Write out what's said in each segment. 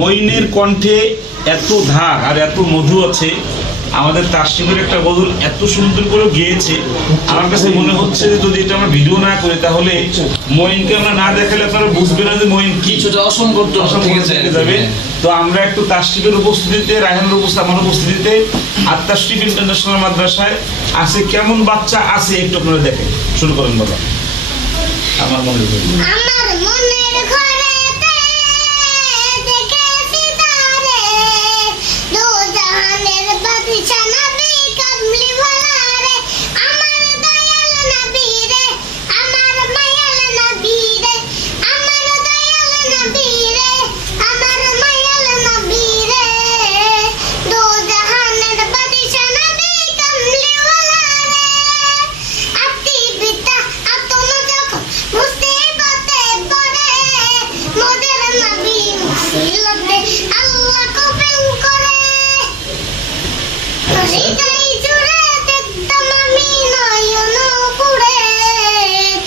মইনের কণ্ঠে এত ধার আর এত মধু আছে আমাদের তাসিমের একটা বদল এত সুন্দর করে গেয়েছে। আমার কাছে মনে হচ্ছে যে যদি এটা আমরা ভিডিও না করি তাহলে মইনকে আমরা না দেখালে আপনারা বুঝবেন না যে মইন কি কিছুটা ঠিক আছে যাবে। তো আমরা একটু তাসিফের উপস্থিতিতে রায়হানের উপস্থিতি আমার উপস্থিতিতে আর তাসিফ ইন্টারন্যাশনাল মাদ্রাসায় আছে কেমন বাচ্চা আছে একটু আপনারা দেখেন। শুরু করেন বাবা আমার মনে হয়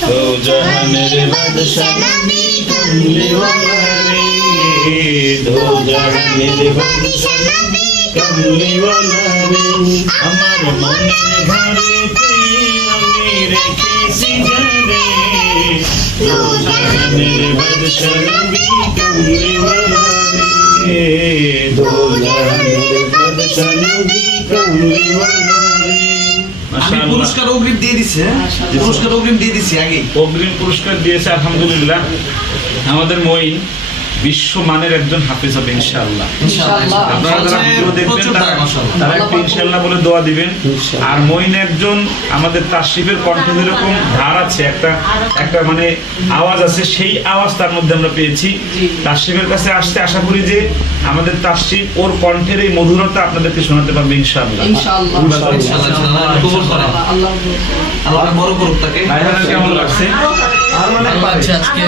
তো জাহানের বাদশা নবী কামলিওয়ালা রে দো জাহানের বাদশা নবী কামলিওয়ালা আমার মনের আমি রেখেছি জানে দো জাহানের পুরস্কার অগ্রিম দিয়ে দিছে পুরস্কার অগ্রিম দিয়ে দিছি আগে অগ্রিম পুরস্কার দিয়েছে আলহামদুলিল্লাহ। আমাদের মইন বিশ্বমানের একজন হাফিজ হবে ইনশাআল্লাহ। ইনশাআল্লাহ। আপনারা যারা ভিডিও দেখবেন তারা- টাকা মাশাআল্লাহ তারা একটু ইনশাআল্লাহ বলে দোয়া দিবেন। আর মইন একজন আমাদের তাসিফের কণ্ঠে যেরকম ধার আছে একটা একটা মানে আওয়াজ আছে সেই আওয়াজ তার মধ্যে আমরা পেয়েছি। তাসিফের কাছে আসতে আশা করি যে আমাদের তাসিফ ওর কণ্ঠের এই মধুরতা আপনাদেরকে শোনাতে পারবে ইনশাআল্লাহ। ইনশাআল্লাহ। আল্লাহ বড় করুক তাকে। কেমন লাগছে? মানে আজকে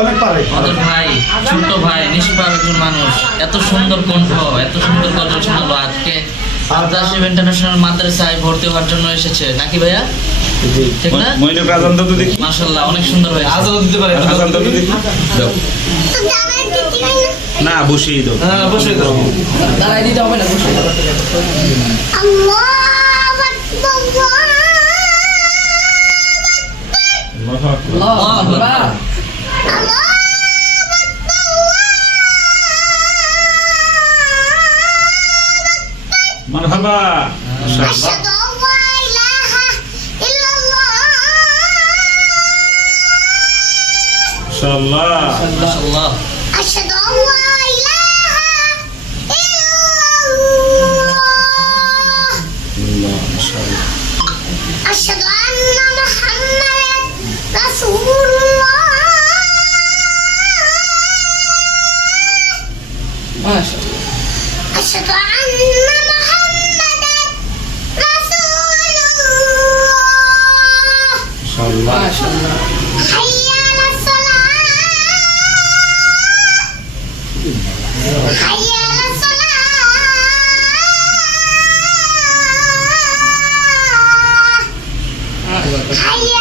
অনেক পারে। আমাদের ভাই ছোট্ট ভাই একজন মানুষ। এত সুন্দর কণ্ঠ এত সুন্দর শোনালো আজকে। আদাসিব ইন্টারন্যাশনাল মাদ্রাসায় ভর্তি হওয়ার জন্য এসেছে। নাকি ভাইয়া? ঠিক না? মইনের আজান তো দেখি মাশাল্লাহ অনেক সুন্দর হয়েছে। আজাদ দিতে পারে আজান তো দেখি দাও না না বসেই দাও। হ্যাঁ দাও। দাঁড়াই দিতে হবে না আল্লাহু! মারহাবা মাশাআল্লাহ আশহাদু আল্লা ইলাহা ইল্লাল্লাহ মাশাআল্লাহ মাশাল্লাহ أشهد أن لا إله إلا الله আল্লাহ মাশাআল্লাহ أشهد أن محمدا Rasulullah Masya Allah Asyadu Rasulullah Masya Allah Masya Allah Hayyala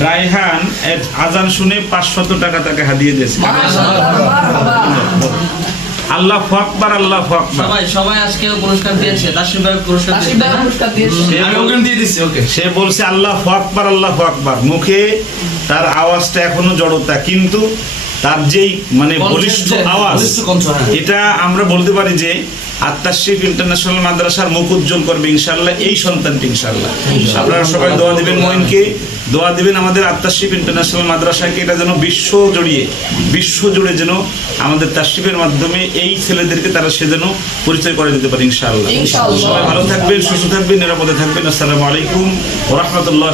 Raihan আজান শুনে পাঁচশত টাকা তাকে হাদিয়ে দিয়েছে। আল্লাহ আকবার আল্লাহ আকবার। সবাই সবাই আজকে পুরস্কার দিয়েছে ভাই পুরস্কার দিয়েছে ভাই পুরস্কার দিয়েছে সে আমি দিয়ে দিছি ওকে সে বলছে আল্লাহ আকবার আল্লাহ আকবার। মুখে তার আওয়াজটা এখনও জড়তা কিন্তু তার যেই মানে বলিষ্ঠ আওয়াজ হ্যাঁ। এটা আমরা বলতে পারি যে আত্মাশিফ ইন্টারন্যাশনাল মাদ্রাসার মুখ উজ্জ্বল করবে ইনশাল্লাহ এই সন্তানটি ইনশাল্লাহ আপনারা সবাই দোয়া দিবেন দোয়া দিবেন আমাদের আত্মাশিফ ইন্টারন্যাশনাল মাদ্রাসাকে এটা যেন বিশ্ব জড়িয়ে বিশ্ব জুড়ে যেন আমাদের তাশরিফের মাধ্যমে এই ছেলেদেরকে তারা সে যেন পরিচয় করে দিতে পারে ইনশাআল্লাহ। ইনশাআল্লাহ। সবাই ভালো থাকবেন সুস্থ থাকবেন নিরাপদে থাকবেন। আসসালামু আলাইকুম ওরহমতুল্লাহ